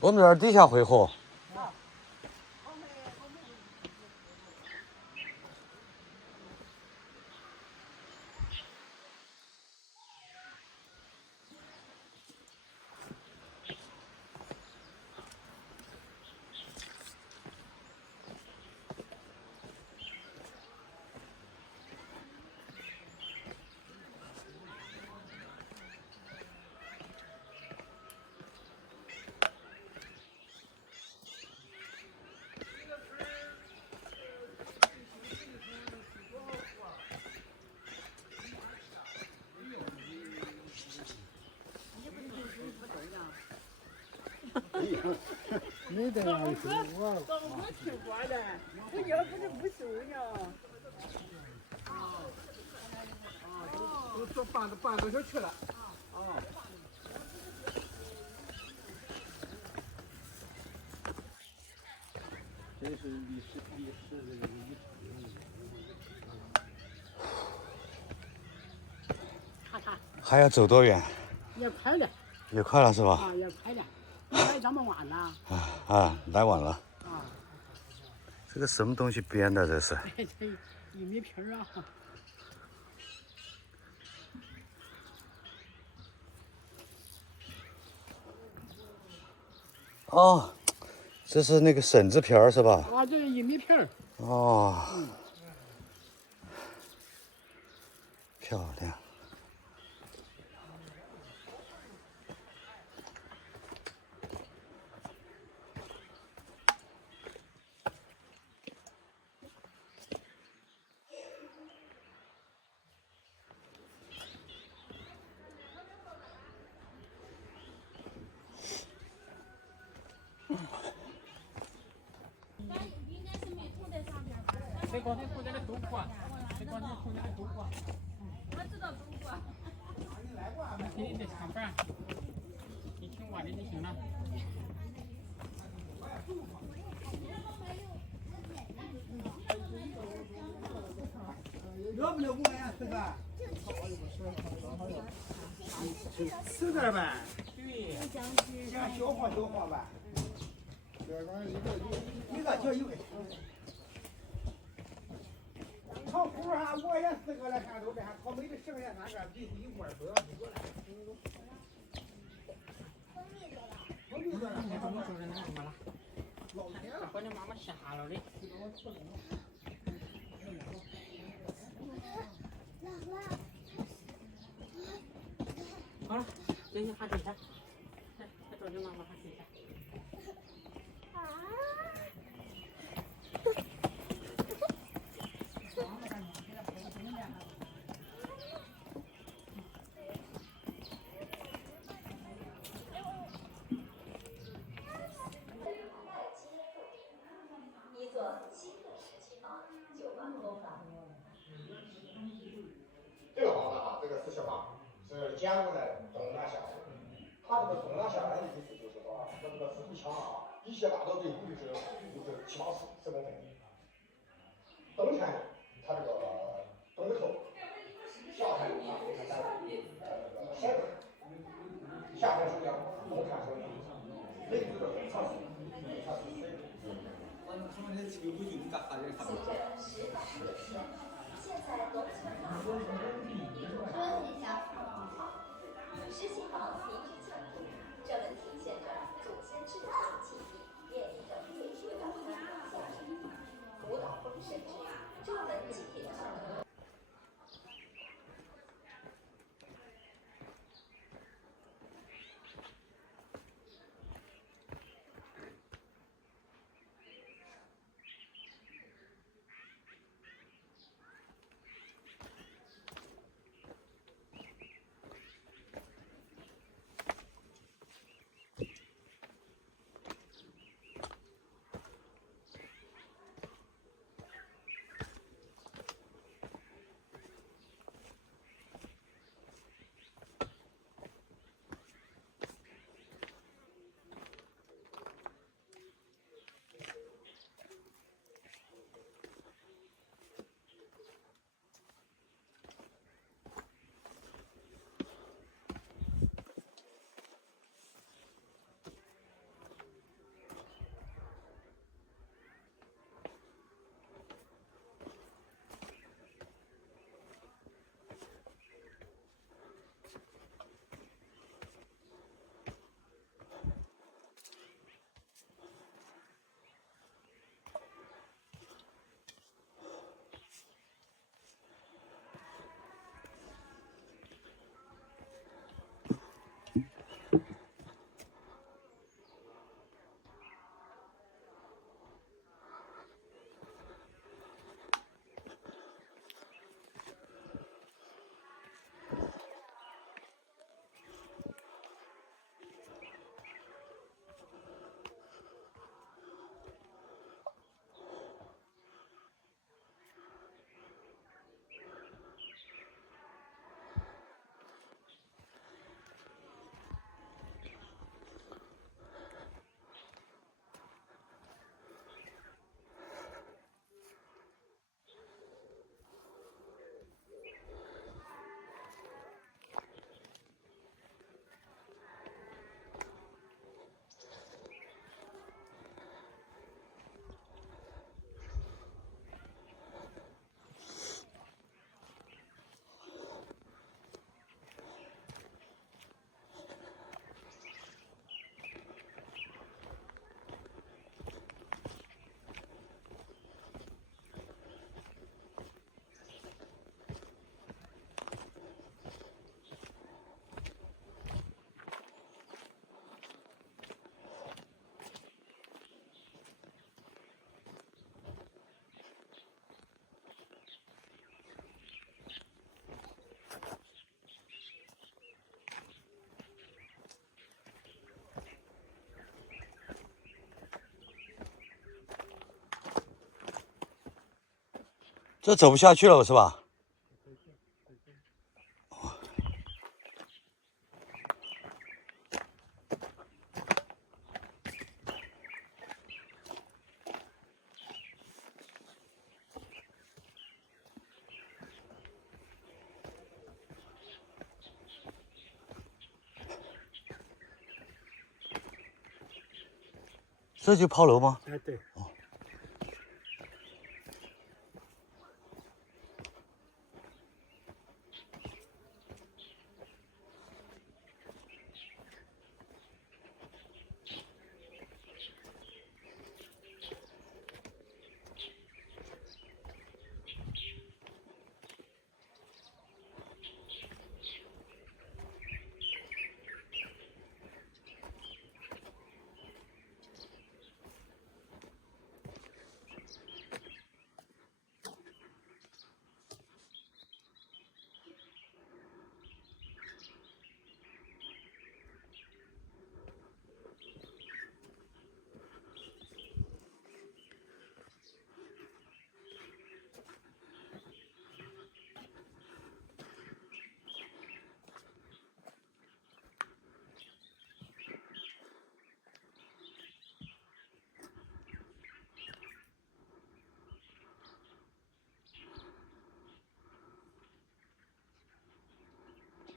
我们这儿底下汇合。没得呀，我去过的，我要不是不收呢。都坐半个小时了。啊。这是历史这个遗产。还要走多远？也快了。也快了是吧？啊，也快了。你来这么晚了？来晚了。啊。这个什么东西编的？这是？这玉米皮儿啊。哦，这是那个笋子皮儿是吧？啊，这是玉米皮儿。哦。漂亮。这刚才从那里走过，这刚才从那里走过。我知道走过。你天天在上班，你听我的就行了。要不了5块钱吃个？吃点呗。对。先消化消化吧。一个就1块钱。炒股哈，我也4个了，看都这样，草莓的10块钱3个，必须1块不要2个了。蜂蜜多少？你怎么说的？那怎么了？老天了，把你妈妈吓了嘞。好了，这些还给他，还找你妈妈还给他。这个方法啊，这个思想法是加入了东南下水。它这个东南下来的意思就是说啊，它这个石头墙啊，一些大到最后就是7、8、10公分。东山它这个东头下山啊，它山山头下山是这样，东山是这样，那个就是很长水，它是水。他们的车不就干啥的？现在农村法说一下实行房明确强度，这能体现着祖先制的记忆，面临着必须的参考价值。福岛丰神之这门记忆的象征。这走不下去了是吧？这就炮楼吗？哎，对。